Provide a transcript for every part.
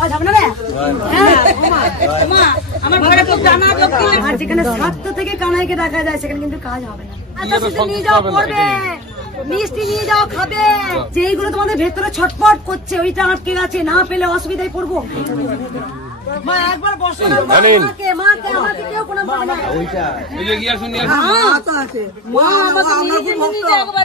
কাজ হবে না রে? হ্যাঁ আমার ঘরে তো জানা লক্ষ্মী আর যেখানে স্বার্থ থেকে কানাইকে ডাকা যায় সেখানে কিন্তু কাজ হবে না। আচ্ছা নিয়ে যাও পড়বে, মিষ্টি নিয়ে যাও খাবে, যেইগুলো তোমাদের ভেতরে ছটপট করছে ওইটা আটকে গেছে, না পেলে অসুবিধায় পড়বো। মা একবার বসো না, মাকে আমাকে কেউ কোনো বলে না। ওইটা এই যে গিয়া শুনিয়া তো আছে মা আমাকে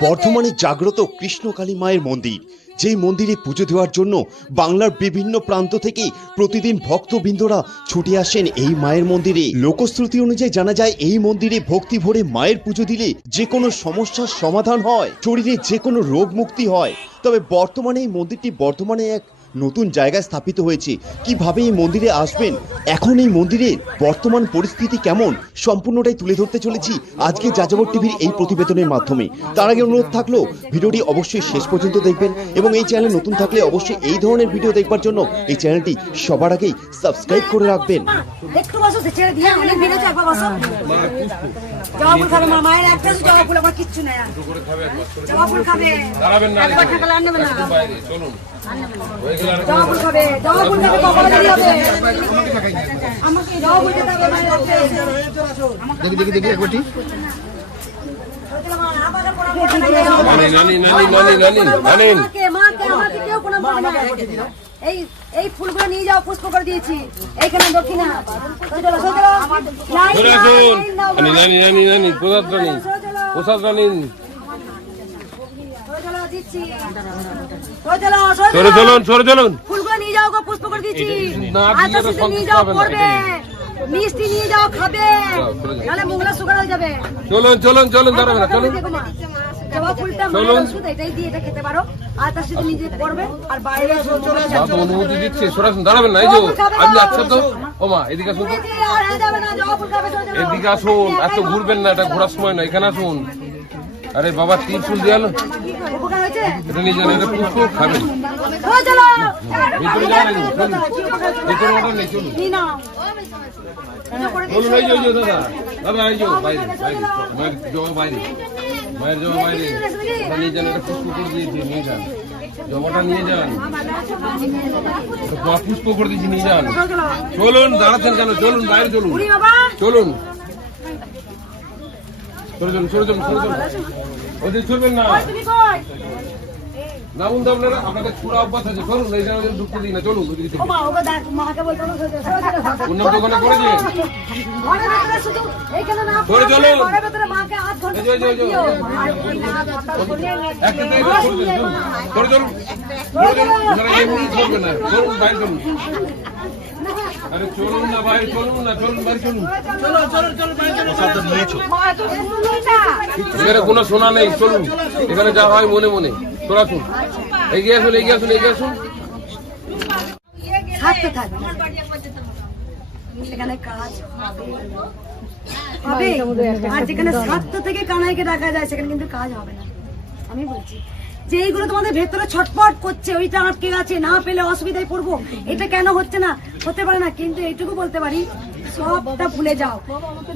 বর্ধমানে জাগ্রত কৃষ্ণকালী মায়ের মন্দির, যেই মন্দিরে পুজো দেওয়ার জন্য বাংলার বিভিন্ন প্রান্ত থেকে প্রতিদিন ভক্তবৃন্দরা ছুটে আসেন এই মায়ের মন্দিরে। লোকশ্রুতি অনুযায়ী জানা যায় এই মন্দিরে ভক্তি ভরে মায়ের পুজো দিলে যে কোনো সমস্যার সমাধান হয়, শরীরে যে কোনো রোগ মুক্তি হয়। তবে বর্তমানে এই মন্দিরটি বর্তমানে এক নতুন জায়গায় স্থাপিত হয়েছে। কিভাবে এই মন্দিরে আসবেন, এখন এই মন্দিরের বর্তমান পরিস্থিতি কেমন, সম্পূর্ণটাই তুলে ধরতে চলেছি আজকে যাযাবর টিভির এই প্রতিবেদনের মাধ্যমে। তার আগে অনুরোধ থাকলো ভিডিওটি অবশ্যই শেষ পর্যন্ত দেখবেন এবং এই চ্যানেল নতুন থাকলে অবশ্যই এই ধরনের ভিডিও দেখবার জন্য এই চ্যানেলটি সবার আগেই সাবস্ক্রাইব করে রাখবেন। একটু বসো, ছেড়ে দিয়ে অনেক ভিড় আছে, একবার বসো। জবা ফুল খাবে মা, মায়ের একটা জবা ফুল, আমার কিচ্ছু নাই। জবা ফুল খাবে, একবার টাকা আনবে না। চলুন জবা ফুল খাবে, জবা ফুল খাবে, কপালে দিয়ে হবে আমাকে জবা ফুল খেতে হবে মায়ের একটা। দেখি একবারটি আমাকে কেউ কোনো বলে না। এই ফুলগুলো নিয়ে যাও, পুষ্প করে দিয়েছি এইখানে দক্ষিণা। ফুলগুলো নিয়ে যাও, পুষ্প করে দিয়েছি। নিয়ে যাও পড়বে, মিষ্টি নিয়ে যাও খাবে, নাহলে মুখলা সুগার হয়ে যাবে। চলুন চলুন চলুন দাঁড়াবেন, চলুন জবা ফুলটা মায়ের শুধু এটাই দিয়ে এটা খেতে পারো, আর তার সাথে নিজে করবে। আর বাইরে অনুমতি দিচ্ছে, সরাসরি দাঁড়াবেন না। এই যে আপনি আচ্ছা তো ও মা এদিকে আসুন, এদিকে আসুন, এত ঘুরবেন না, এটা ঘোরার সময় না, এখানে আসুন। আরে বাবা তিন ফুল দিয়ে আলো, এটা নিয়ে যান, এটা পুষ্প খাবেন। ভিতরে যাবেন, ভিতরে অর্ডার নেই, চলুন বলুন। এই যে দাদা দাদা এই যে বাইরে বাইরে মায়ের জবা বাইরে, মায়ের জবা বাইরে, এটা নিয়ে যান, এটা পুষ্প করে দিয়েছি, নিয়ে যান জবাটা নিয়ে যান, পুষ্প করে দিয়েছি, নিয়ে যান। চলুন দাঁড়াচ্ছেন কেন, চলুন বাইরে চলুন, চলুন চলে চলুন চলে চলুন চলে চলুন, ওদের চলবেন না নামুন তো আপনারা, আপনাদের ছুড়া অভ্যাস আছে। চলুন এই জায়গায় ঢুকতে দিই না, চলুন অন্য দোকানে করে দিয়ে করে চলুন, করে চলুন চলবেন না, চলুন বাইরে চলুন। আরে চলুন না বাইরে, চলুন না, চলুন বাইরে চলুন। এখানে কোনো শোনা নেই, চলুন এখানে যা হয় মনে মনে চলাচুন। এগিয়ে আসুন এগিয়ে আসুন এগিয়ে আসুন। থাকতে থাকবে সেখানে কাজ হবে, আর যেখানে স্বার্থ থেকে কানাইকে ডাকা যায় সেখানে কিন্তু কাজ হবে না। আমি বলছি যে এইগুলো তোমাদের ভেতরে ছটপট করছে ওইটা আটকে গেছে, না পেলে অসুবিধায় পড়বো, এটা কেন হচ্ছে না, হতে পারে না। কিন্তু এইটুকু বলতে পারি, সবটা ভুলে যাও,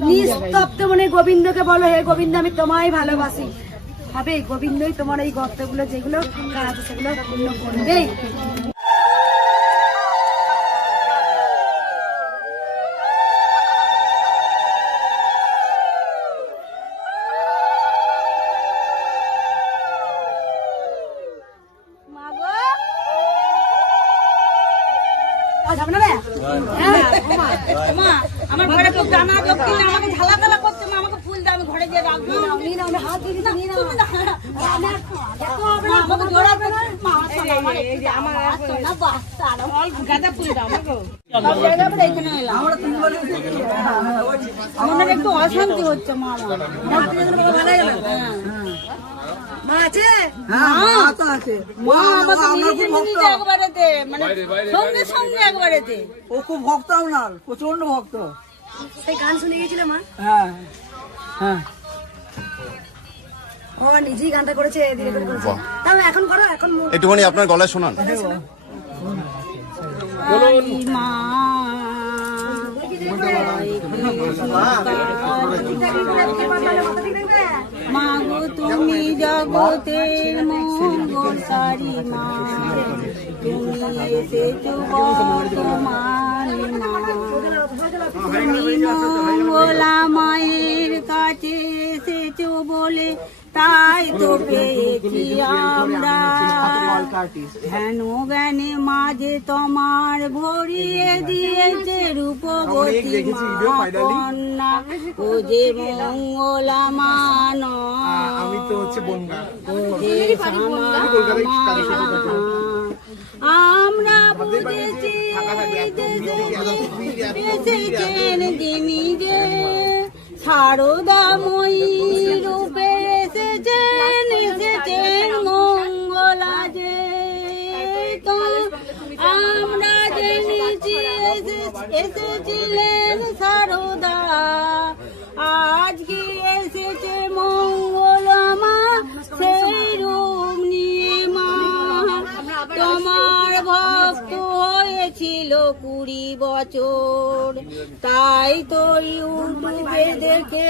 নিস্তব্ধ মনে গোবিন্দকে বলো, হে গোবিন্দ আমি তোমায় ভালোবাসি। হবে গোবিন্দই তোমার এই গর্তগুলো যেগুলো কাজ সেগুলো পূর্ণ করবে। আমার ঘরে তো জানা লক্ষ্মী আমাকে ঝালাকালা করছে, মা আমাকে ফুল দাও, আমি ঘরে গিয়ে রাখবো। হাত দিয়ে দিচ্ছি, আমার একটু অশান্তি হচ্ছে মা, মা আছে সঙ্গে সঙ্গে একবারেতে। ও খুব ভক্ত আপনার, প্রচন্ড ভক্ত। সেই গান শুনে গেছিল মা, হ্যাঁ হ্যাঁ ও নিজেই গানটা করেছে, ধীরে করে করেছে। তাহলে এখন করো, এখন একটুখানি আপনার গলায় শোনান। মা মাগো তুমি জগতের মঙ্গলকারী মা, তুমি এসেছো মঙ্গলা মায়ের কাছে এসেছো বলে তাই তো পেয়েছি আমরা ধ্যান জ্ঞানে মাঝে তোমার ভরিয়ে দিয়েছে রূপবতী মা কন্যা ও যে মঙ্গলা মান ও যে শ্যামা আমরা বুঝেছি এসেছেন যিনি যে শারদাময়ী রূপে এসেছেন মঙ্গলা যে তো আমরা জেনেছি এসেছিলেন শারদা আজকে এসেছে মঙ্গলা মা সেই রূপ নিয়ে মা তোমার ভক্ত হয়েছিল 20 বছর তাই তো ইউটিউবে দেখে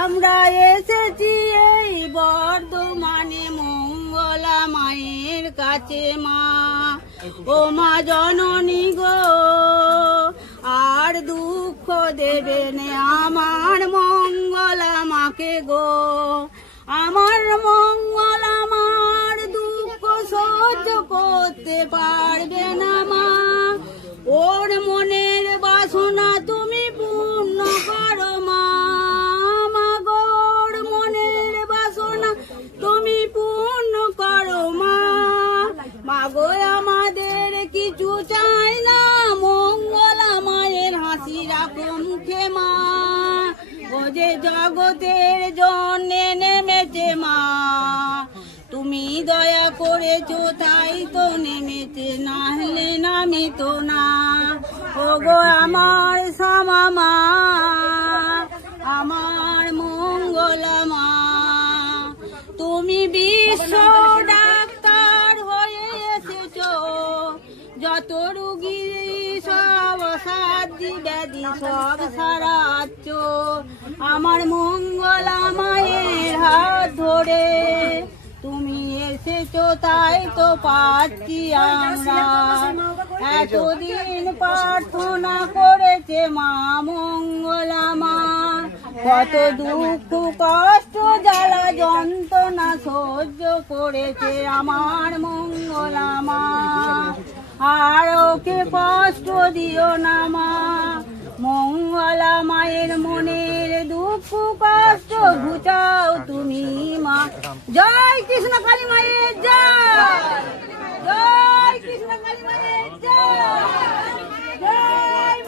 আমরা এসেছি এই বর্ধমানে মঙ্গলা মায়ের কাছে মা ও মা জননী গো আর দুঃখ দেবে না আমার মঙ্গলা মাকে গো আমার মঙ্গলা মার দুঃখ সহ্য করতে পারবে না মা ওর মনের বাসনা তুমি পূর্ণ করো মা গোর মনের বাসনা তুমি পূর্ণ করো মা গো আমাদের কিছু চাই না মঙ্গলা মায়ের হাসি রাখো মুখে মা ও যে জগতের জন্য নেমেছে মা তুমি দয়া করেছো তাই তো নেমেছে না হলে নামিত না ও গো আমার শ্যামা মা আমার মঙ্গলা মা তুমি বিশ্ব ডাক্তার হয়ে এসেছো যত রুগী সব সাধ্য ব্যাধি সব সারাচ্ছ আমার মঙ্গলা মায়ের হাত ধরে তুমি এসেছো তাই তো পাচ্ছি আমরা এতদিন প্রার্থনা করেছে মা মঙ্গলা মা কত দুঃখ কষ্ট জ্বালা যন্ত্রণা সহ্য করেছে আমার মঙ্গলা মা আর ওকে কষ্ট দিও না মা মঙ্গলা মায়ের মনের দুঃখ কষ্ট ঘুচাও তুমি মা জয় কৃষ্ণ কালী মায়ের জয় জয় কৃষ্ণ কালী মায়ের জয় জয়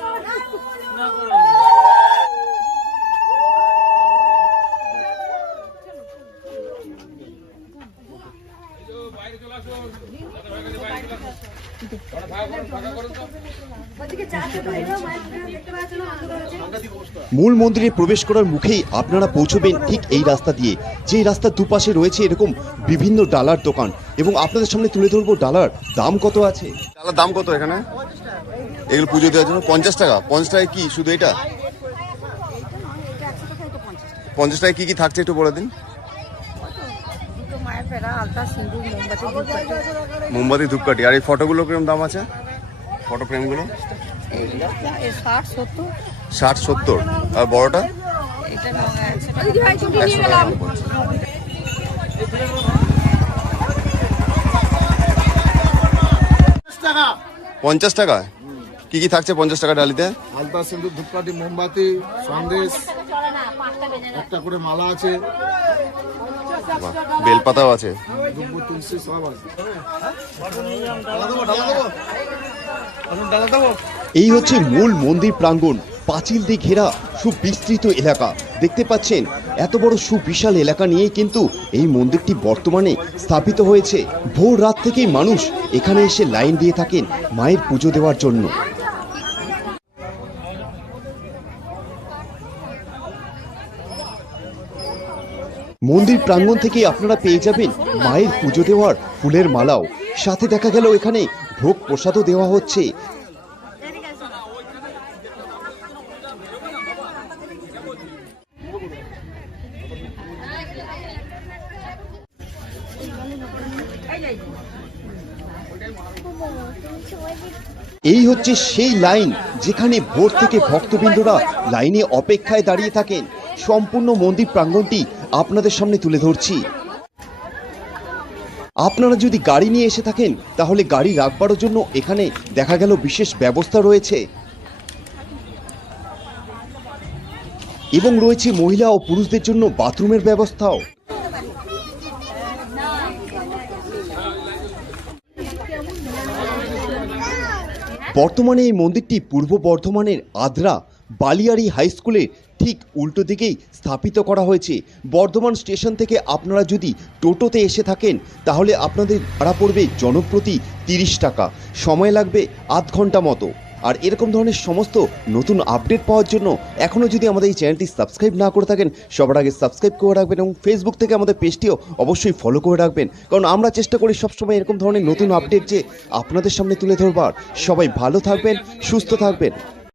বাইরে চলে আসুন ফাঁকা করুন তো মূল মন্দিরে প্রবেশ করার মুখেই আপনারা পৌঁছবেন ঠিক এই রাস্তা দিয়ে, যে রাস্তার দুপাশে রয়েছে এরকম বিভিন্ন ডালার দোকান এবং আপনাদের সামনে তুলে ধরবো ডালার দাম কত আছে। ডালার দাম কত এখানে? এগুলো পুজো দেওয়ার জন্য 50 টাকা। 50 টাকায় কি শুধু এটা? 50 টাকায় কি কি থাকছে একটু বলে দিন। মোমবাতি ধূপকাঠি। আর এই ফটোগুলো কিরকম দাম আছে? ফটো ফ্রেমগুলো 60-70। আর বড়টা 50 টাকা। কি কি থাকছে 50 টাকা ডালিতে? আলতা সিন্দুর ধূপকাঠি মোমবাতি সন্দেশ একটা করে মালা আছে বেলপাতাও আছে। তুলসী সব আছে। এই হচ্ছে মূল মন্দির প্রাঙ্গণ, পাঁচিল দিয়ে ঘেরা সুবিস্তৃত এলাকা। দেখতে পাচ্ছেন এত বড় সুবিশাল এলাকা নিয়ে কিন্তু এই মন্দিরটি বর্তমানে স্থাপিত হয়েছে। ভোর রাত থেকেই মানুষ এখানে এসে লাইন দিয়ে থাকেন মায়ের পুজো দেওয়ার জন্য। মন্দির প্রাঙ্গণ থেকে আপনারা পেয়ে যাবেন মায়ের পুজো দেওয়ার ফুলের মালাও, সাথে দেখা গেল এখানে ভোগ প্রসাদও দেওয়া হচ্ছে। এই হচ্ছে সেই লাইন যেখানে ভোর থেকে ভক্তবৃন্দরা লাইনে অপেক্ষায় দাঁড়িয়ে থাকেন। সম্পূর্ণ মন্দির প্রাঙ্গণটি আপনাদের সামনে তুলে ধরছি। আপনারা যদি গাড়ি নিয়ে এসে থাকেন তাহলে গাড়ি রাখবার জন্য এখানে দেখা গেল বিশেষ ব্যবস্থা রয়েছে এবং রয়েছে মহিলা ও পুরুষদের জন্য বাথরুমের ব্যবস্থাও। বর্তমানে এই মন্দিরটি পূর্ব বর্ধমানের আদ্রা বালিয়াড়ি হাই স্কুলের ঠিক উল্টো দিকেই স্থাপিত করা হয়েছে। বর্ধমান স্টেশন থেকে আপনারা যদি টোটোতে এসে থাকেন তাহলে আপনাদের ভাড়া পড়বে জনপ্রতি 30 টাকা, সময় লাগবে আধ ঘন্টা মতো। আর এরকম ধরনের সমস্ত নতুন আপডেট পাওয়ার জন্য এখনও যদি আমাদের এই চ্যানেলটি সাবস্ক্রাইব না করে থাকেন সবার আগে সাবস্ক্রাইব করে রাখবেন এবং ফেসবুক থেকে আমাদের পেজটিও অবশ্যই ফলো করে রাখবেন, কারণ আমরা চেষ্টা করি সবসময় এরকম ধরনের নতুন আপডেট যে আপনাদের সামনে তুলে ধরবার। সবাই ভালো থাকবেন, সুস্থ থাকবেন।